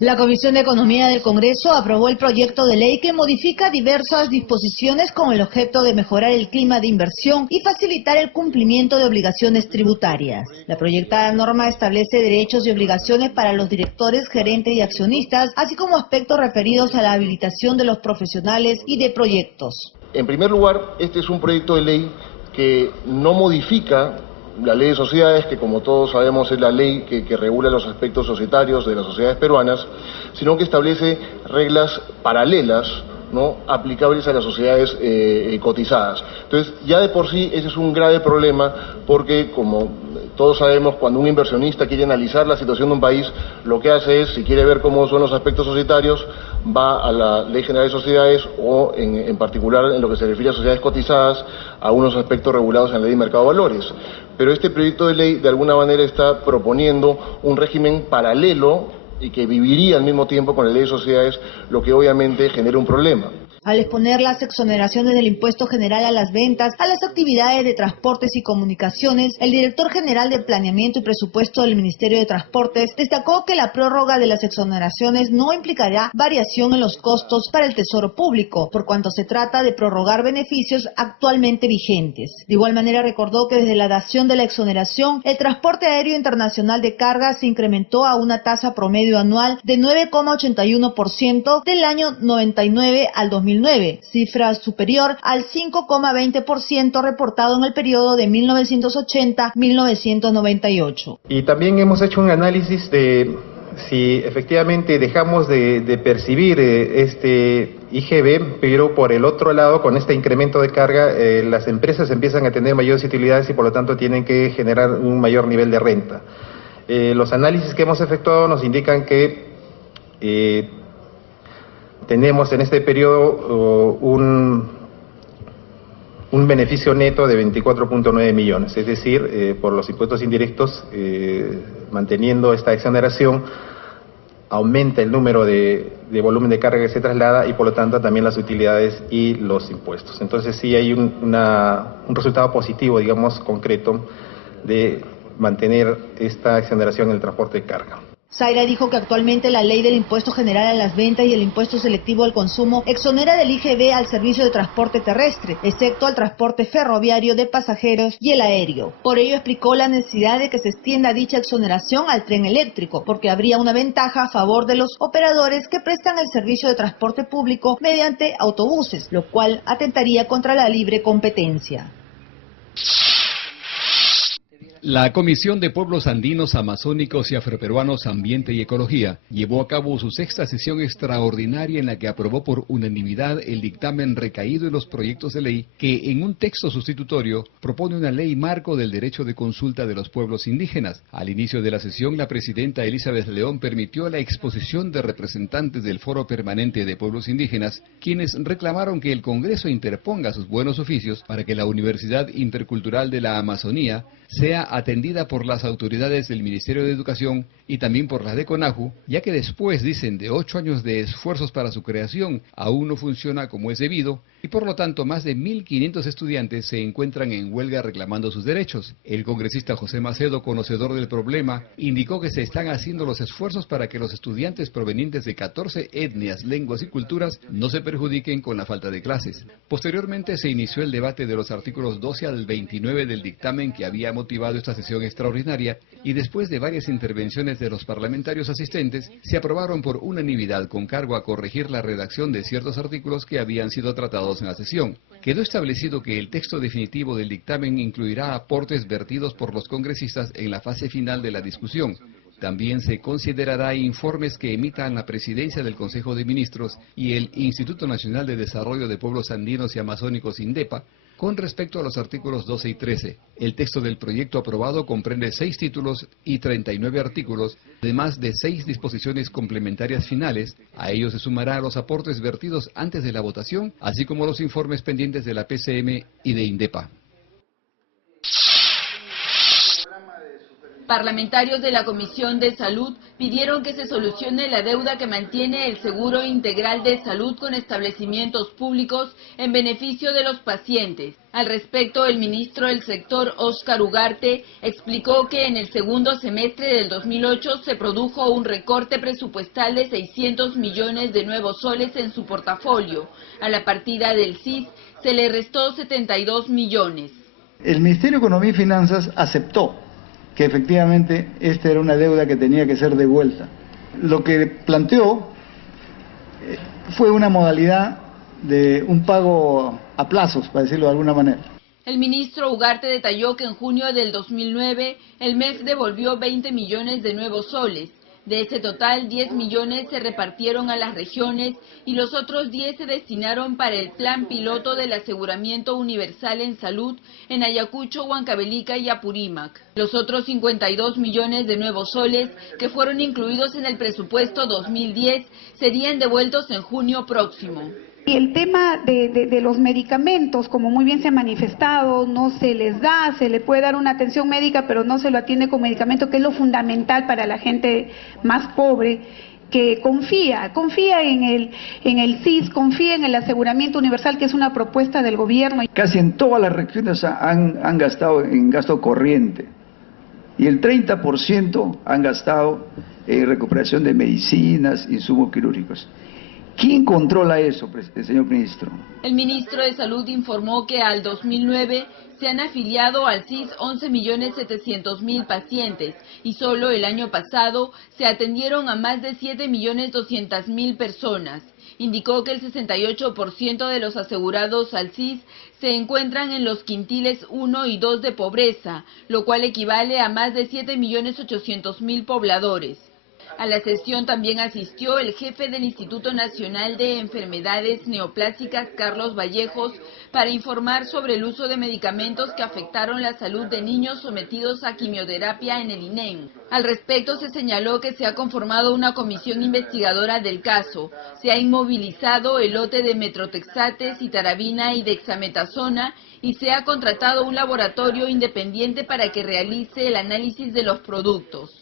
La Comisión de Economía del Congreso aprobó el proyecto de ley que modifica diversas disposiciones con el objeto de mejorar el clima de inversión y facilitar el cumplimiento de obligaciones tributarias. La proyectada norma establece derechos y obligaciones para los directores, gerentes y accionistas, así como aspectos referidos a la habilitación de los profesionales y de proyectos. En primer lugar, este es un proyecto de ley que no modifica la ley de sociedades, que como todos sabemos es la ley que regula los aspectos societarios de las sociedades peruanas, sino que establece reglas paralelas, ¿no?, aplicables a las sociedades cotizadas. Entonces, ya de por sí ese es un grave problema porque, como todos sabemos, cuando un inversionista quiere analizar la situación de un país, lo que hace es, si quiere ver cómo son los aspectos societarios, va a la Ley General de Sociedades o, en particular, en lo que se refiere a sociedades cotizadas, a unos aspectos regulados en la Ley de Mercado de Valores. Pero este proyecto de ley, de alguna manera, está proponiendo un régimen paralelo y que viviría al mismo tiempo con la Ley de Sociedades, lo que obviamente genera un problema. Al exponer las exoneraciones del impuesto general a las ventas, a las actividades de transportes y comunicaciones, el director general de Planeamiento y Presupuesto del Ministerio de Transportes destacó que la prórroga de las exoneraciones no implicará variación en los costos para el Tesoro Público, por cuanto se trata de prorrogar beneficios actualmente vigentes. De igual manera recordó que desde la dación de la exoneración, el transporte aéreo internacional de carga se incrementó a una tasa promedio anual de 9,81% del año 99 al 2009, cifra superior al 5,20% reportado en el periodo de 1980-1998. Y también hemos hecho un análisis de si efectivamente dejamos de percibir este IGB, pero por el otro lado, con este incremento de carga, las empresas empiezan a tener mayores utilidades y por lo tanto tienen que generar un mayor nivel de renta. Los análisis que hemos efectuado nos indican que tenemos en este periodo un beneficio neto de 24.9 millones, es decir, por los impuestos indirectos, manteniendo esta exoneración, aumenta el número de volumen de carga que se traslada y por lo tanto también las utilidades y los impuestos. Entonces sí hay un resultado positivo, digamos, concreto de mantener esta exoneración en el transporte de carga. Zaira dijo que actualmente la ley del impuesto general a las ventas y el impuesto selectivo al consumo exonera del IGB al servicio de transporte terrestre, excepto al transporte ferroviario de pasajeros y el aéreo. Por ello explicó la necesidad de que se extienda dicha exoneración al tren eléctrico, porque habría una ventaja a favor de los operadores que prestan el servicio de transporte público mediante autobuses, lo cual atentaría contra la libre competencia. La Comisión de Pueblos Andinos, Amazónicos y Afroperuanos Ambiente y Ecología llevó a cabo su sexta sesión extraordinaria en la que aprobó por unanimidad el dictamen recaído en los proyectos de ley que en un texto sustitutorio propone una ley marco del derecho de consulta de los pueblos indígenas. Al inicio de la sesión, la presidenta Elizabeth León permitió la exposición de representantes del Foro Permanente de Pueblos Indígenas, quienes reclamaron que el Congreso interponga sus buenos oficios para que la Universidad Intercultural de la Amazonía sea atendida por las autoridades del Ministerio de Educación y también por las de CONAJU, ya que después, dicen, de 8 años de esfuerzos para su creación, aún no funciona como es debido, y por lo tanto más de 1.500 estudiantes se encuentran en huelga reclamando sus derechos. El congresista José Macedo, conocedor del problema, indicó que se están haciendo los esfuerzos para que los estudiantes provenientes de 14 etnias, lenguas y culturas no se perjudiquen con la falta de clases. Posteriormente se inició el debate de los artículos 12 al 29 del dictamen que había motivado esta sesión extraordinaria y después de varias intervenciones de los parlamentarios asistentes, se aprobaron por unanimidad con cargo a corregir la redacción de ciertos artículos que habían sido tratados en la sesión. Quedó establecido que el texto definitivo del dictamen incluirá aportes vertidos por los congresistas en la fase final de la discusión. También se considerará informes que emitan la Presidencia del Consejo de Ministros y el Instituto Nacional de Desarrollo de Pueblos Andinos y Amazónicos, INDEPA, con respecto a los artículos 12 y 13. El texto del proyecto aprobado comprende 6 títulos y 39 artículos, además de 6 disposiciones complementarias finales. A ellos se sumará los aportes vertidos antes de la votación, así como los informes pendientes de la PCM y de INDEPA. Parlamentarios de la Comisión de Salud pidieron que se solucione la deuda que mantiene el Seguro Integral de Salud con establecimientos públicos en beneficio de los pacientes. Al respecto, el ministro del sector, Óscar Ugarte, explicó que en el segundo semestre del 2008 se produjo un recorte presupuestal de 600 millones de nuevos soles en su portafolio. A la partida del CIS se le restó 72 millones. El Ministerio de Economía y Finanzas aceptó que efectivamente esta era una deuda que tenía que ser devuelta. Lo que planteó fue una modalidad de un pago a plazos, para decirlo de alguna manera. El ministro Ugarte detalló que en junio del 2009 el MEF devolvió 20 millones de nuevos soles. De ese total, 10 millones se repartieron a las regiones y los otros 10 se destinaron para el plan piloto del aseguramiento universal en salud en Ayacucho, Huancavelica y Apurímac. Los otros 52 millones de nuevos soles, que fueron incluidos en el presupuesto 2010, serían devueltos en junio próximo. Y el tema de los medicamentos, como muy bien se ha manifestado, no se les da, se le puede dar una atención médica, pero no se lo atiende con medicamento, que es lo fundamental para la gente más pobre, que confía en el CIS, confía en el aseguramiento universal, que es una propuesta del gobierno. Casi en todas las regiones han gastado en gasto corriente y el 30% han gastado en recuperación de medicinas, insumos quirúrgicos. ¿Quién controla eso, señor ministro? El ministro de Salud informó que al 2009 se han afiliado al CIS 11.700.000 pacientes y solo el año pasado se atendieron a más de 7.200.000 personas. Indicó que el 68% de los asegurados al CIS se encuentran en los quintiles 1 y 2 de pobreza, lo cual equivale a más de 7.800.000 pobladores. A la sesión también asistió el jefe del Instituto Nacional de Enfermedades Neoplásicas, Carlos Vallejos, para informar sobre el uso de medicamentos que afectaron la salud de niños sometidos a quimioterapia en el INEM. Al respecto, se señaló que se ha conformado una comisión investigadora del caso. Se ha inmovilizado el lote de metrotexate, citarabina y dexametasona y se ha contratado un laboratorio independiente para que realice el análisis de los productos.